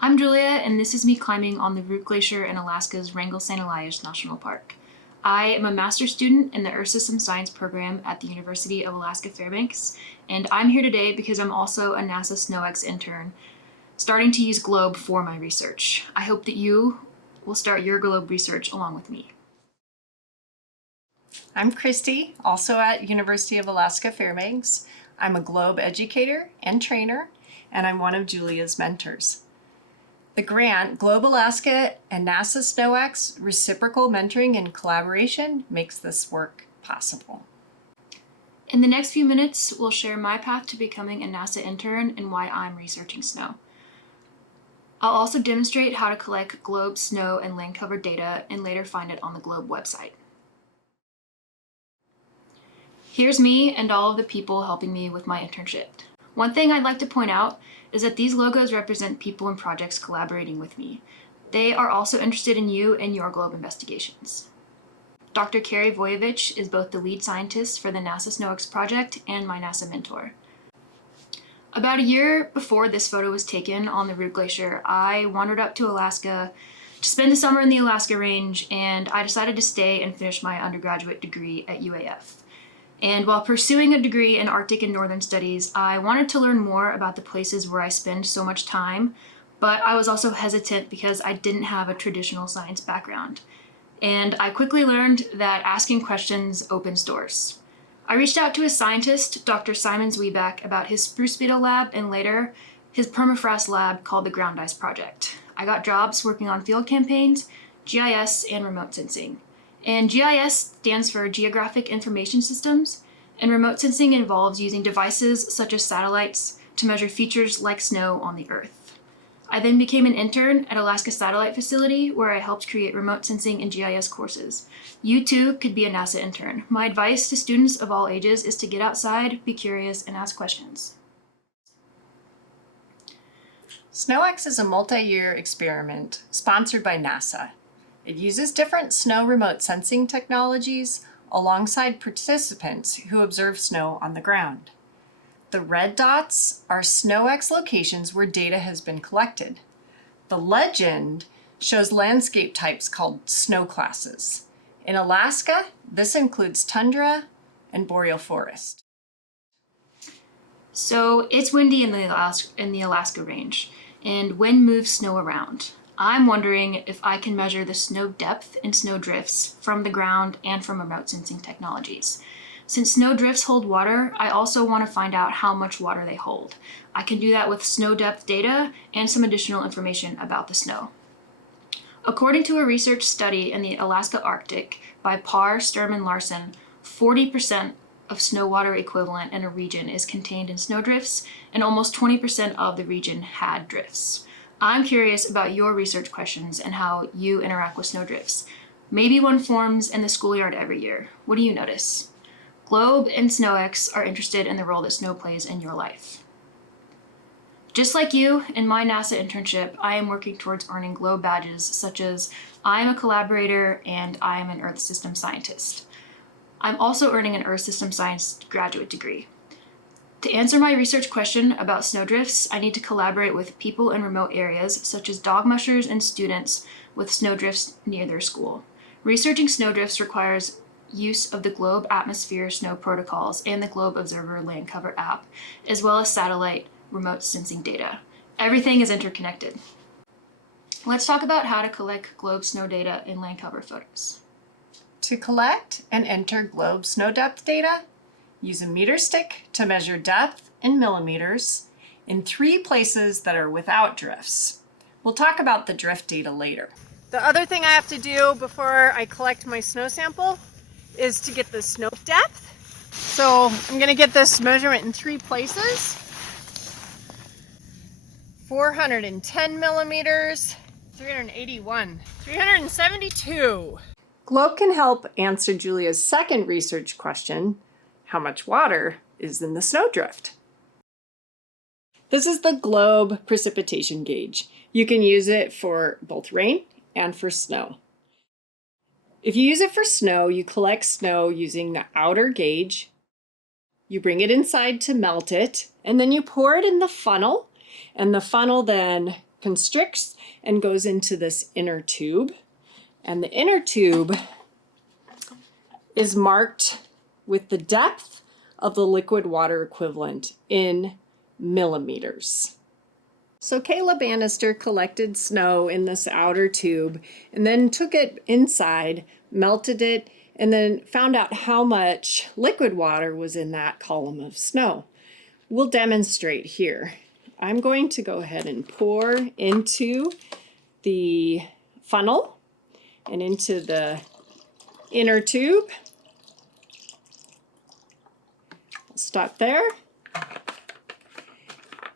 I'm Julia, and this is me climbing on the Root Glacier in Alaska's Wrangell-St. Elias National Park. I am a master's student in the Earth System Science program at the University of Alaska Fairbanks, and I'm here today because I'm also a NASA SnowEx intern, starting to use GLOBE for my research. I hope that you will start your GLOBE research along with me. I'm Christy, also at University of Alaska Fairbanks. I'm a GLOBE educator and trainer, and I'm one of Julia's mentors. The grant, GLOBE Alaska and NASA SnowEx Reciprocal Mentoring and Collaboration, makes this work possible. In the next few minutes, we'll share my path to becoming a NASA intern and why I'm researching snow. I'll also demonstrate how to collect GLOBE snow and land cover data and later find it on the GLOBE website. Here's me and all of the people helping me with my internship. One thing I'd like to point out is that these logos represent people and projects collaborating with me. They are also interested in you and your GLOBE investigations. Dr. Carrie Voyevich is both the lead scientist for the NASA SnowEx project and my NASA mentor. About a year before this photo was taken on the Root Glacier, I wandered up to Alaska to spend the summer in the Alaska Range, and I decided to stay and finish my undergraduate degree at UAF. And while pursuing a degree in Arctic and Northern Studies, I wanted to learn more about the places where I spend so much time, but I was also hesitant because I didn't have a traditional science background. And I quickly learned that asking questions opens doors. I reached out to a scientist, Dr. Simon Zwieback, about his spruce beetle lab and later his permafrost lab called the Ground Ice Project. I got jobs working on field campaigns, GIS, and remote sensing. And GIS stands for Geographic Information Systems, and remote sensing involves using devices such as satellites to measure features like snow on the Earth. I then became an intern at Alaska Satellite Facility, where I helped create remote sensing and GIS courses. You too could be a NASA intern. My advice to students of all ages is to get outside, be curious, and ask questions. SnowEx is a multi-year experiment sponsored by NASA. It uses different snow remote sensing technologies alongside participants who observe snow on the ground. The red dots are SnowEx locations where data has been collected. The legend shows landscape types called snow classes. In Alaska, this includes tundra and boreal forest. So it's windy in the Alaska Range, and wind moves snow around. I'm wondering if I can measure the snow depth and snow drifts from the ground and from remote sensing technologies. Since snow drifts hold water, I also want to find out how much water they hold. I can do that with snow depth data and some additional information about the snow. According to a research study in the Alaska Arctic by Parr, Sturm, and Larson, 40% of snow water equivalent in a region is contained in snowdrifts, and almost 20% of the region had drifts. I'm curious about your research questions and how you interact with snowdrifts. Maybe one forms in the schoolyard every year. What do you notice? GLOBE and SnowEx are interested in the role that snow plays in your life. Just like you, in my NASA internship, I am working towards earning GLOBE badges such as I am a collaborator and I am an Earth System scientist. I'm also earning an Earth System Science graduate degree. To answer my research question about snowdrifts, I need to collaborate with people in remote areas, such as dog mushers and students with snowdrifts near their school. Researching snowdrifts requires use of the GLOBE Atmosphere Snow Protocols and the GLOBE Observer Land Cover app, as well as satellite remote sensing data. Everything is interconnected. Let's talk about how to collect GLOBE snow data in land cover photos. To collect and enter GLOBE snow depth data, use a meter stick to measure depth in millimeters in 3 places that are without drifts. We'll talk about the drift data later. The other thing I have to do before I collect my snow sample is to get the snow depth. So I'm going to get this measurement in 3 places. 410 millimeters, 381, 372. GLOBE can help answer Julia's second research question: how much water is in the snowdrift? This is the GLOBE precipitation gauge. You can use it for both rain and for snow. If you use it for snow, you collect snow using the outer gauge. You bring it inside to melt it, and then you pour it in the funnel, and the funnel then constricts and goes into this inner tube. And the inner tube is marked with the depth of the liquid water equivalent in millimeters. So Kayla Bannister collected snow in this outer tube and then took it inside, melted it, and then found out how much liquid water was in that column of snow. We'll demonstrate here. I'm going to go ahead and pour into the funnel and into the inner tube. I'll stop there.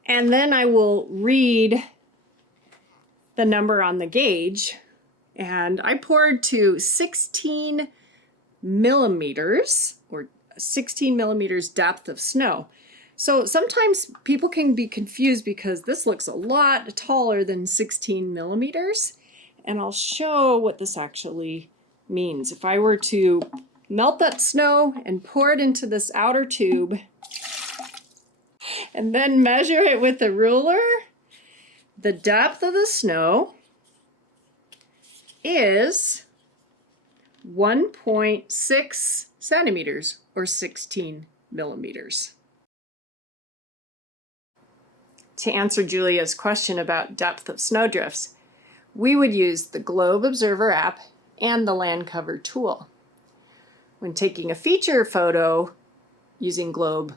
And then I will read the number on the gauge. And I poured to 16 millimeters, or 16 millimeters depth of snow. So sometimes people can be confused because this looks a lot taller than 16 millimeters. And I'll show what this actually means. If I were to melt that snow and pour it into this outer tube, and then measure it with a ruler, the depth of the snow is 1.6 centimeters, or 16 millimeters. To answer Julia's question about depth of snowdrifts, we would use the Globe Observer app and the land cover tool. When taking a feature photo using Globe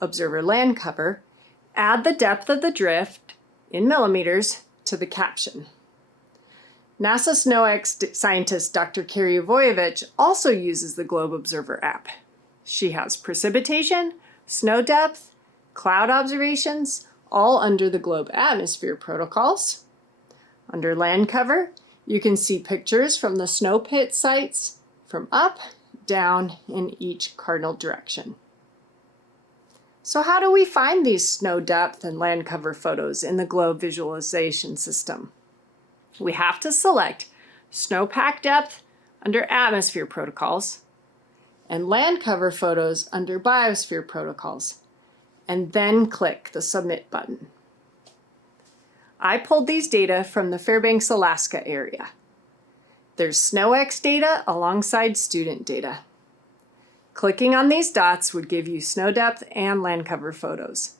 Observer land cover, add the depth of the drift in millimeters to the caption. NASA SnowEx scientist Dr. Carrie Voyevich also uses the Globe Observer app. She has precipitation, snow depth, cloud observations, all under the Globe Atmosphere protocols. Under land cover, you can see pictures from the snow pit sites from up, down, in each cardinal direction. So how do we find these snow depth and land cover photos in the Globe visualization system? We have to select snowpack depth under atmosphere protocols and land cover photos under biosphere protocols, and then click the submit button. I pulled these data from the Fairbanks, Alaska area. There's SnowEx data alongside student data. Clicking on these dots would give you snow depth and land cover photos.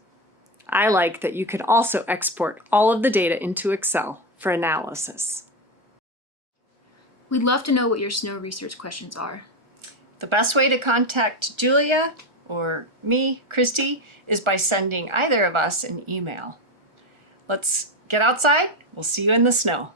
I like that you can also export all of the data into Excel for analysis. We'd love to know what your snow research questions are. The best way to contact Julia or me, Christy, is by sending either of us an email. Let's get outside. We'll see you in the snow.